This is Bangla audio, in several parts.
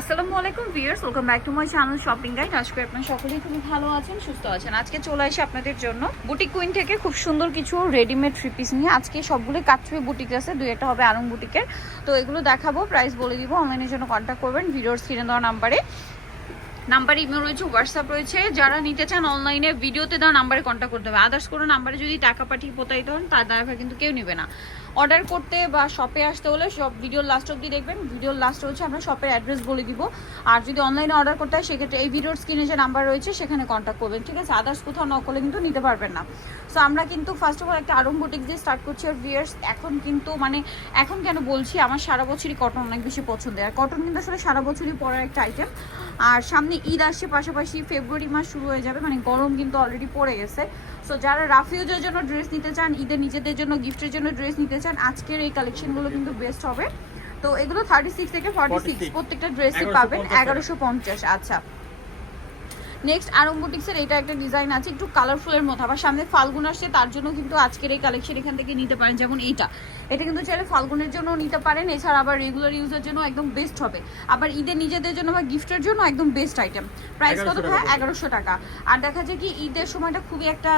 আসসালামু আলাইকুম viewers, welcome back to my channel shopping guide. আশা করি আপনারা সকলেই খুবই ভালো আছেন, সুস্থ আছেন। আজকে চলে আসি আপনাদের জন্য বুটিক কুইন থেকে খুব সুন্দর কিছু রেডিমেড থ্রি পিস নিয়ে। আজকে সবগুলো কাটছবি বুটিক আছে, দুই একটা হবে আরং বুটিকের। তো এগুলো দেখাবো, প্রাইস বলে দিব। অনলাইনের জন্য কন্ট্যাক্ট করবেন ভিডিওর স্ক্রিনে দেওয়া নাম্বার ইমেল রয়েছে, হোয়াটসঅ্যাপ রয়েছে। যারা নিতে চান অনলাইনে ভিডিওতে দেওয়া নাম্বারে কন্ট্যাক্ট করতে হবে। আদার্স কোনো নাম্বারে যদি টাকা পাঠিয়ে প্রতারিত হন তার ড্রাইভার কিন্তু কেউ নেবে না। অর্ডার করতে বা শপে আসতে হলে সব ভিডিওর লাস্ট অবধি দেখবেন। ভিডিওর লাস্টে হচ্ছে আমরা শপের অ্যাড্রেস বলে দিব। আর যদি অনলাইনে অর্ডার করতে হয় সেক্ষেত্রে এই ভিডিওর স্ক্রিনে যে নাম্বার রয়েছে সেখানে কন্ট্যাক্ট করবেন, ঠিক আছে? আদার্স কোথাও ন করলে কিন্তু নিতে পারবেন না। সো আমরা কিন্তু ফার্স্ট অফ অল একটা আরং বুটিক দিয়ে স্টার্ট করছি। আর ভিউয়ার্স, এখন কিন্তু এখন কেন বলছি, আমার সারা বছরই কটন অনেক বেশি পছন্দের। আর কটন কিন্তু আসলে সারা বছরই পরার একটা আইটেম। আর সামনে ঈদ আসছে, পাশাপাশি ফেব্রুয়ারি মাস শুরু হয়ে যাবে, গরম কিন্তু অলরেডি পড়ে গেছে। সো যারা রাফিউজের জন্য ড্রেস নিতে চান, ঈদের নিজেদের জন্য গিফটের জন্য ড্রেস নিতে চান, আজকের এই কালেকশনগুলো কিন্তু বেস্ট হবে। তো এগুলো 36 থেকে 46 প্রত্যেকটা ড্রেসে পাবেন 1150। আচ্ছা, নেক্সট আরং বুটিক্সের এটা একটা ডিজাইন আছে একটু কালারফুলের মতো। আবার সামনে ফাল্গুন আসছে, তার জন্য কিন্তু আজকের এই কালেকশন এখান থেকে নিতে পারেন। যেমন এটা কিন্তু চাইলে ফাল্গুনের জন্য নিতে পারেন, এছাড়া আবার রেগুলার ইউজের জন্য একদম বেস্ট হবে। আবার ঈদের নিজেদের জন্য বা গিফটের জন্য একদম বেস্ট আইটেম। প্রাইস কত ভাই? 1100 টাকা। আর দেখা যায় কি ঈদের সময়টা খুবই একটা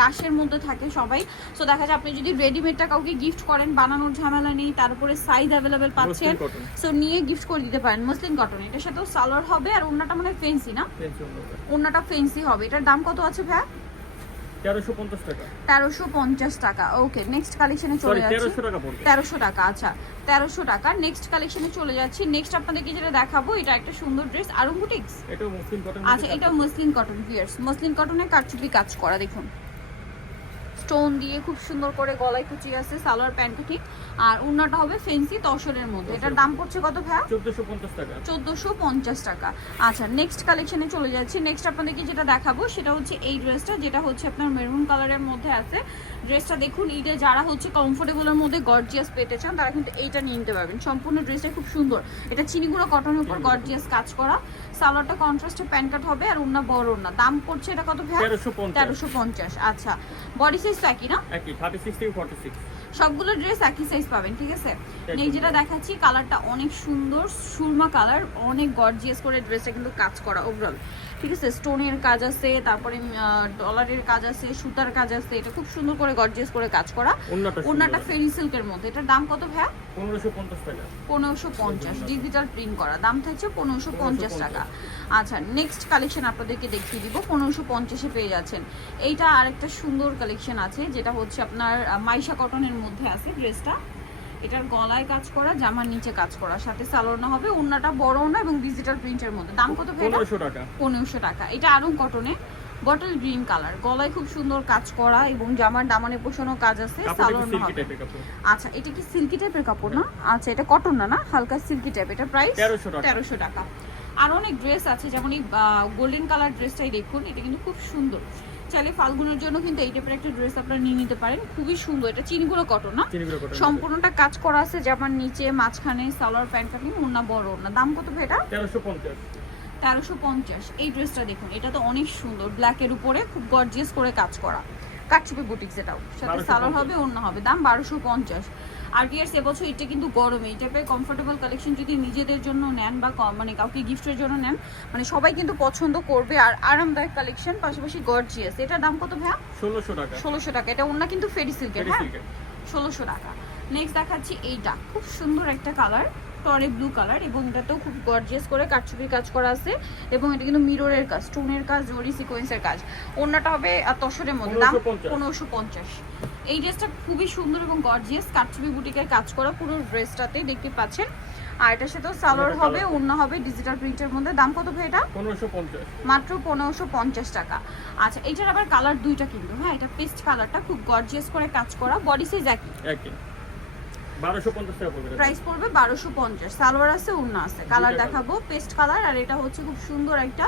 রাশের মধ্যে থাকে সবাই। সো দেখা যায় আপনি যদি রেডিমেডটা কাউকে গিফট করেন, বানানোর ঝামেলা নেই, তারপরে সাইজ অ্যাভেলেবেল পাচ্ছেন। সো নিয়ে গিফট করে দিতে পারেন। মসলিন কটন, এটার সাথেও সালোয়ার হবে। আর ওন্নাটা ফেন্সি না, ওন্নাটা ফেন্সি হবে। এটার দাম কত আছে ভাই? 1350 টাকা। 1350 টাকা। ওকে, নেক্সট কালেকশনে চলে যাচ্ছি। 1300 টাকা। আচ্ছা, 1300 টাকা। নেক্সট কালেকশনে চলে যাচ্ছি। নেক্সট আপনাদেরকে যেটা দেখাবো, এটা একটা সুন্দর ড্রেস আরং বুটিক্স। এটা মসলিন কটন। আচ্ছা, এটা মসলিন কটন ভিউয়ার্স। মসলিন কটনে কারচুপি কাজ করা, দেখুন স্টোন দিয়ে খুব সুন্দর করে গলায় কুচি আছে, সালোয়ার প্যান্ট কাটিং। আর ওন্নাটা হবে ফেন্সি তসরের মধ্যে। এটার দাম পড়ছে কত ভাই? 1450 টাকা। 1450 টাকা। আচ্ছা, নেক্সট কালেকশনে চলে যাচ্ছি। নেক্সট আপনাদেরকে যেটা দেখাবো সেটা হচ্ছে এই ড্রেসটা, যেটা হচ্ছে আপনার মেরুন কালারের মধ্যে আছে। ড্রেসটা দেখুন, ঈদে যারা হচ্ছে কমফোর্টেবলের মধ্যে গর্জিয়াস পেতে চান তারা কিন্তু এইটা নিয়ে নিতে পারবেন। সম্পূর্ণ ড্রেসটা খুব সুন্দর। এটা চিনিগুলো কটনের উপর গর্জিয়াস কাজ করা, সালোয়ারটা কন্ট্রাস্টে প্যান্ট কাট হবে, আর ওন্না বড় ওন্না। দাম পড়ছে এটা কত ভাই? 1350। আচ্ছা, বডি সাইজ একই না? একই 36 থেকে 46। সবগুলো ড্রেস একই সাইজ পাবেন, ঠিক আছে? এই যেটা দেখাচ্ছি কালারটা অনেক সুন্দর, সুরমা কালার, অনেক গর্জিয়াস করে ড্রেসটা কিন্তু কাজ করা ওভারঅল, ঠিক আছে? স্টোনের কাজ আছে, তারপরে ডলারের কাজ আছে, সুতার কাজ আছে। এটা খুব সুন্দর করে গর্জিয়াস করে কাজ করা। ওন্নাটা ফেরি সিল্কের মধ্যে। এটার দাম কত ভাই? 1550 টাকা। 1550 ডিজিটাল প্রিন্ট করা। দাম থাকছে 1550 টাকা। আচ্ছা, নেক্সট কালেকশন আপনাদেরকে দেখিয়ে দিব। 1550-এ পেয়ে যাচ্ছেন। এইটা আরেকটা সুন্দর কালেকশন আছে, যেটা হচ্ছে আপনার মাইশা কটনের মধ্যে আছে ড্রেসটা। এটার গলায় কাজ করা, জামার নিচে কাজ করা, সাথে সালোয়ার হবে। ওন্নাটা বড় ওন্না এবং ডিজিটাল প্রিন্টের মধ্যে। দাম কত ভাই? 1500 টাকা। 1500 টাকা। এটা আরং কটনে, বটল গ্রিন কালার, গলায় খুব সুন্দর কাজ করা এবং জামার দামানে পোষানো কাজ আছে, সালোয়ার হবে। আচ্ছা, এটা কি সিল্কি টাইপের কাপড় না? আচ্ছা, এটা কটন না, হালকা সিল্কি টাইপ। এটা প্রাইস 1300 টাকা। আর অনেক ড্রেস আছে, যেমন এই গোল্ডেন কালার ড্রেসটাই দেখুন, এটা কিন্তু খুব সুন্দর। চাইলে ফাল্গুনের জন্য কিন্তু এই টাইপের একটা ড্রেস আপনারা নিয়ে নিতে পারেন, খুবই সুন্দর। এটা চিনিগুলো কটন না, সম্পূর্ণটা কাজ করা আছে, জামার নিচে মাঝখানে সালোয়ার প্যান্ট কাটিং, ওন্না বড় ওন্না। দাম কত ভাই এটা? 1350। এই ড্রেসটা দেখুন, এটা তো অনেক সুন্দর, ব্ল্যাকের উপরে খুব গর্জিয়াস করে কাজ করা, কাটছবি বুটিক্স। এটাও সাথে সালোয়ার হবে, ওন্না হবে। দাম 1250। আর ভিউয়ার্স, এবছর এটা কিন্তু গরমে এই টাইপের কমফোর্টেবল কালেকশন যদি নিজেদের জন্য নেন বা কাউকে গিফটের জন্য নেন, সবাই কিন্তু পছন্দ করবে। আর আরামদায়ক কালেকশন, পাশাপাশি গর্জিয়াস। এটার দাম কত ভাই? 1600 টাকা। 1600 টাকা। এটা ওন্না কিন্তু ফেরি সিল্কের। হ্যাঁ, 1600 টাকা। নেক্সট দেখাচ্ছি এইটা, খুব সুন্দর একটা কালার, টরে ব্লু কালার, এবং এটাতেও খুব গর্জিয়াস করে কারচুপির কাজ করা আছে। এবং এটা কিন্তু মিররের কাজ, স্টোনের কাজ, জরি সিকোয়েন্সের কাজ। ওন্নাটা হবে তসরের মধ্যে। দাম 1550। এই ড্রেসটা খুবই সুন্দর এবং গর্জিয়াস, কারচুপি বুটিকের কাজ করা পুরো ড্রেসটাতে দেখতে পাচ্ছেন। আর এটার সাথেও সালোয়ার হবে, ওন্না হবে ডিজিটাল প্রিন্টের মধ্যে। দাম কত ভাই এটা? 1550। মাত্র 1550 টাকা। আচ্ছা, এইটার আবার কালার দুইটা কিন্তু। হ্যাঁ, এটা পেস্ট কালারটা খুব গর্জিয়াস করে কাজ করা, বডি সাইজ একই। 1250 টাকা পড়বে। প্রাইস পড়বে 1250। সালোয়ার আছে, ওন্না আছে। কালার দেখাবো পেস্ট কালার, আর এটা হচ্ছে খুব সুন্দর একটা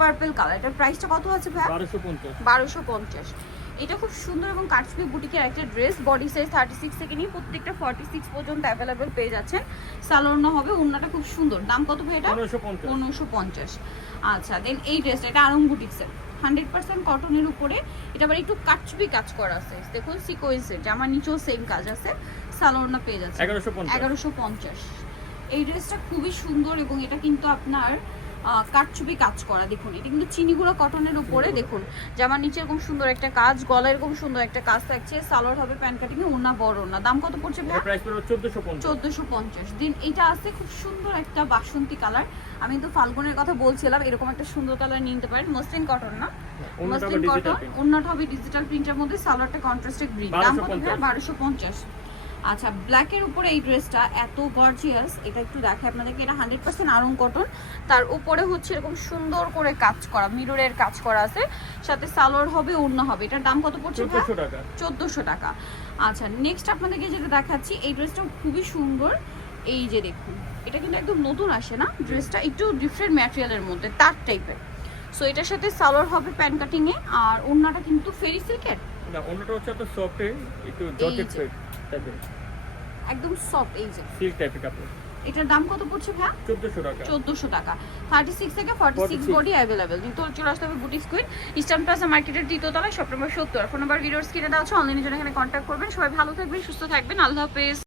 পার্পল কালার। এটার প্রাইসটা কত আছে ভাই? 1250। এটা খুব সুন্দর এবং কারচুপি বুটিকের একটা ড্রেস, বডি সাইজ 36 থেকে নিয়ে প্রত্যেকটা 46 পর্যন্ত অ্যাভেলেবেল পেয়ে যাচ্ছেন। সালোয়ার হবে, ওন্নাটা খুব সুন্দর। দাম কত ভাই এটা? 1550। আচ্ছা, দেন এই ড্রেসটা, এটা আরং বুটিক্সের, 100% কটনের উপরে। এটা আবার একটু কারচুপি কাজ করা আছে, দেখুন সিকোয়েন্সের, জামার নিচেও সেম কাজ আছে। সালোয়ার পেয়ে যাচ্ছে 1150। এই ড্রেসটা খুবই সুন্দর এবং এটা কিন্তু আপনার কাটচুপি কাজ করা। দেখুন এটা কিন্তু চিনিগুলো কটনের উপরে, দেখুন জামার নিচে এরকম সুন্দর একটা কাজ, গলায় এরকম সুন্দর একটা কাজ থাকছে, সালোয়ার হবে প্যান্ট কাটিং এ, ওড়না বড় ওড়না। দাম কত পড়ছে ভাই? প্রাইস পড়বে 1450। 1450। দিন এটা আছে খুব সুন্দর একটা বাসন্তী কালার, আমি তো ফাল্গুনের কথা বলছিলাম, এরকম একটা সুন্দর কালার নিতে পারেন। মসলিন কটন না, মসলিন কটন, ওড়নাটা হবে ডিজিটাল প্রিন্টের মধ্যে, সালোয়ারটা কন্ট্রাস্টে গ্রিন। দাম কত ভাই? 1250। আচ্ছা, ব্ল্যাকের উপরে এই ড্রেসটা এত গর্জিয়াস, এটা একটু দেখে আপনাদেরকে, এটা 100% আরং কটন, তার উপরে হচ্ছে এরকম সুন্দর করে কাজ করা, মিররের কাজ করা আছে, সাথে সালোয়ার হবে, ওড়না হবে। এটার দাম কত পড়ছে? 1400 টাকা। 1400 টাকা। আচ্ছা, নেক্সট আপনাদেরকে যেটা দেখাচ্ছি, এই ড্রেসটাও খুবই সুন্দর। এই যে দেখুন, এটা কিন্তু একদম নতুন আসে না ড্রেসটা, একটু ডিফারেন্ট ম্যাটেরিয়ালের মধ্যে, তার টাইপের। সো এটার সাথে সালোয়ার হবে প্যান্ট কাটিং এ, আর ওড়নাটা কিন্তু ফেরি সিল্কের না, অন্যটা হচ্ছে আপনার সফট একটু জর্জেট টাইপের, একদম সফট। এই যে সিল্ক টাইপের কাপড়। এটার দাম কত পড়ছে ভাই? 1400 টাকা। 1400 টাকা। 36 থেকে 46 বডি অ্যাভেলেবেল। কিন্তু চলে আসতে হবে বুটিক কুইন, ইস্টার্ন প্লাজা মার্কেটের দ্বিতীয় তলায়, শপ নম্বর 70। ফোন নাম্বার ভিডিওর স্ক্রিনে দেওয়া আছে, অনলাইনে জন্য এখানে কন্ট্যাক্ট করবেন। সবাই ভালো থাকবেন, সুস্থ থাকবেন, আল্লাহ হাফেজ।